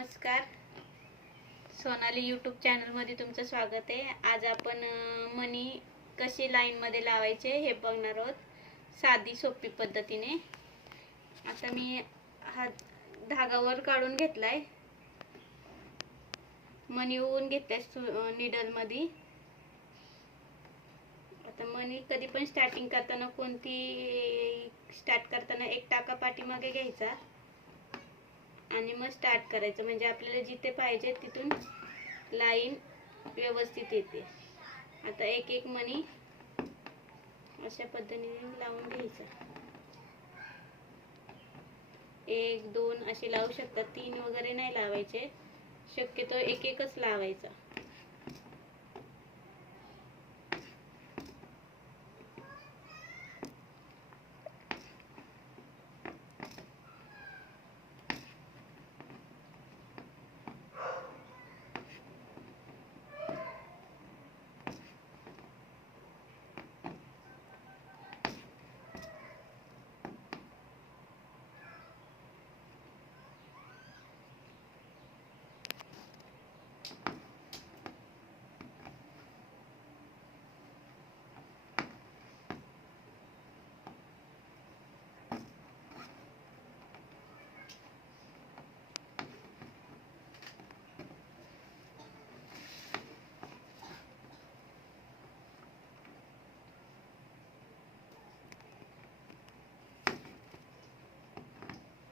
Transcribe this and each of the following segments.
नमस्कार, सोनाली यूट्यूब चॅनलमध्ये तुमचं स्वागत आहे। आज आपण मणी कशी लाईनमध्ये लावायचे हे बघणार आहोत, साधी सोपी पद्धतीने। आता मी हा धागावर काढून घेतलाय, मणी ओवून घेतलाय नीडलमध्ये। आता मणी कधी पण स्टार्टिंग करताना स्टार्ट करताना एक टाका पाठीमागे घ्यायचा आणि मग स्टार्ट करायचं, म्हणजे आपल्याला जिथे पाहिजे तिथून लाईन व्यवस्थित येते। आता एक एक मणी अशा पद्धतीने लावून घ्यायचा। 1 2 असे लावू शकतात, 3 वगैरे नाही लावायचे, शक्यतो एक एकच लावायचा।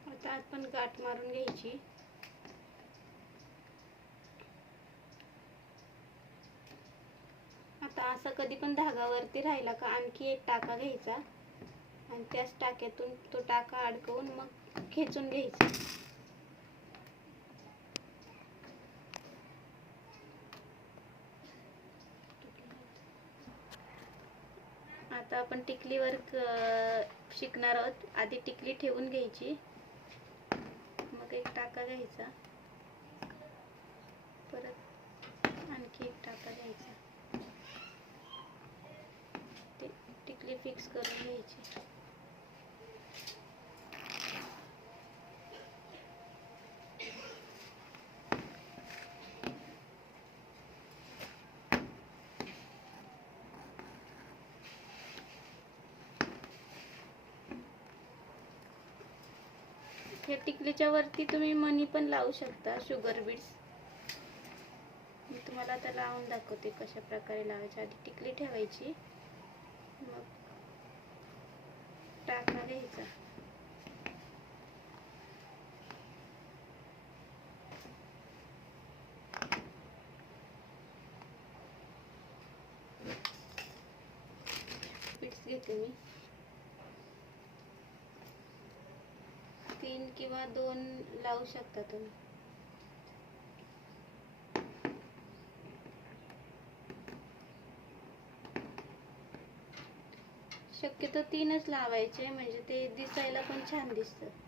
आता आपण गाठ मारून घ्यायची। आता असा कधी पण धागावरती राहिला का आणखी एक टाका घ्यायचा आणि त्याच टाक्यातून तो टाका अडकवून मग खेचून घ्यायचा। आता आपण टिकलीवर शिकणार आहोत। आधी टिकली ठेवून घ्यायची, मग एक टाका घ्यायचा, परत आणखी एक टाका घ्यायचा, टिकली फिक्स करून घ्यायची। या टिकलीच्या वरती तुम्ही मणी पण लावू शकता, शुगर बीड्स। मी तुम्हाला आता लावून दाखवते कशा प्रकारे लावायचे। आधी टिकली ठेवायची, मग टाका घ्यायचा, बीड्स घेते मी 3 किंवा 2 लावू शकता तुम्ही। शक्यतो 3च लावायचे, म्हणजे ते दिसायला पण छान दिसतं।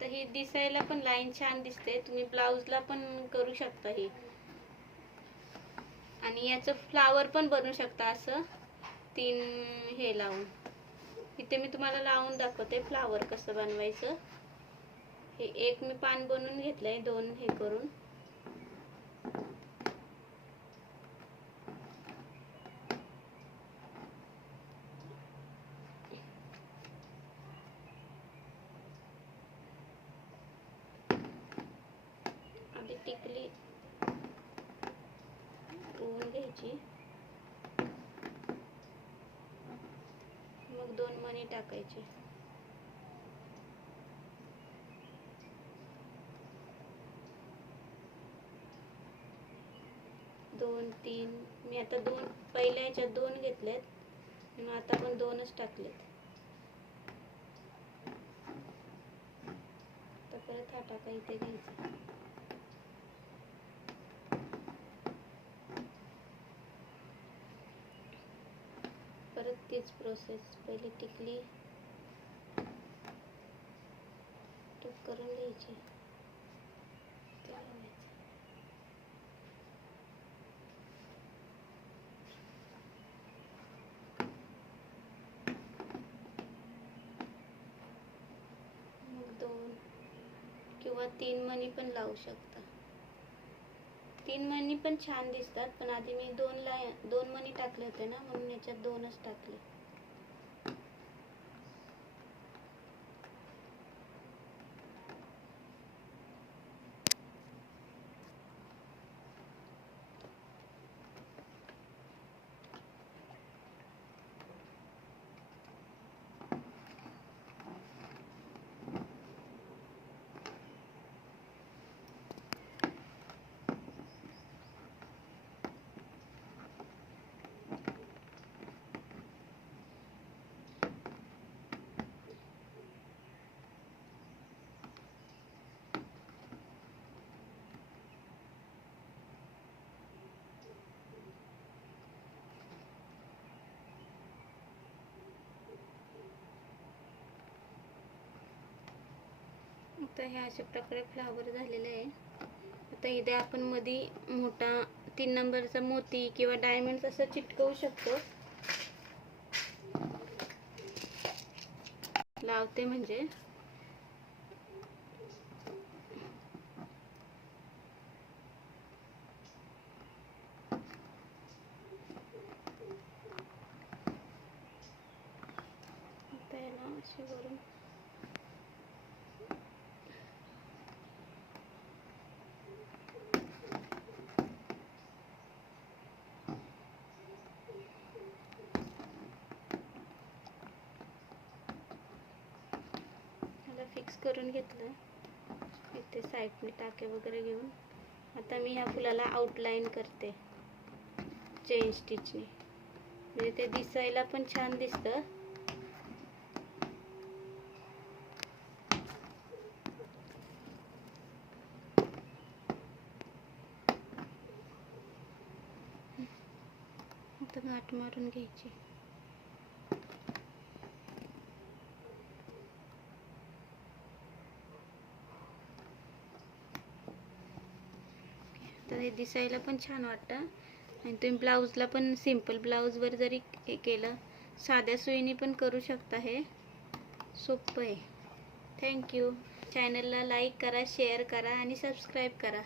तर ही दिसायला पण लाईन छान दिसते, तुम्ही ब्लाउजला पण करू शकता हे। आणि याचं फ्लावर पण बनवू शकता, असं 3 हे लावून। इथे मी तुम्हाला लावून दाखवते फ्लावर कसं बनवायचं। हे एक मी पान बनवून घेतलंय, 2 हे करून। टिकली मणी टाकायचे. दोन तीन, मी आता दोन पहिल्या ह्याच्यात 2 घेतलेत आणि आता पण 2च टाकलेत. तर परत हा टाका इथे घ्यायचा. परत तीच प्रोसेस, पहिली टिकली टूक करून घ्यायची. मग 2 किंवा 3 मणी पण लावू शकता. 3 मणी पण छान दिसतात, पण आधी मी 2 मणी टाकले होते ना, म्हणून याच्यात 2च टाकले. आता हे अशा प्रकारे फ्लावर झालेले आहे. आता इथे आपण मध्ये मोठा 3 नंबरचा मोती किंवा डायमंड असं चिटकवू शकतो. लावते म्हणजे त्याला असे वरून फिक्स करून घेतलं. इथे साईडने टाके वगैरे घेऊन आता मी ह्या फुलाला आउटलाईन करते चेन स्टिचने, म्हणजे ते दिसायला पण छान दिसतं. आता गाठ मारून घ्यायची. तर हे दिसायला पण छान वाटतं आणि तुम्ही ब्लाऊजला पण सिंपल ब्लाऊजवर जरी हे केलं, साध्या सुईने पण करू शकता. हे सोपं आहे. थँक्यू. चॅनलला लाईक करा, शेअर करा आणि सबस्क्राईब करा.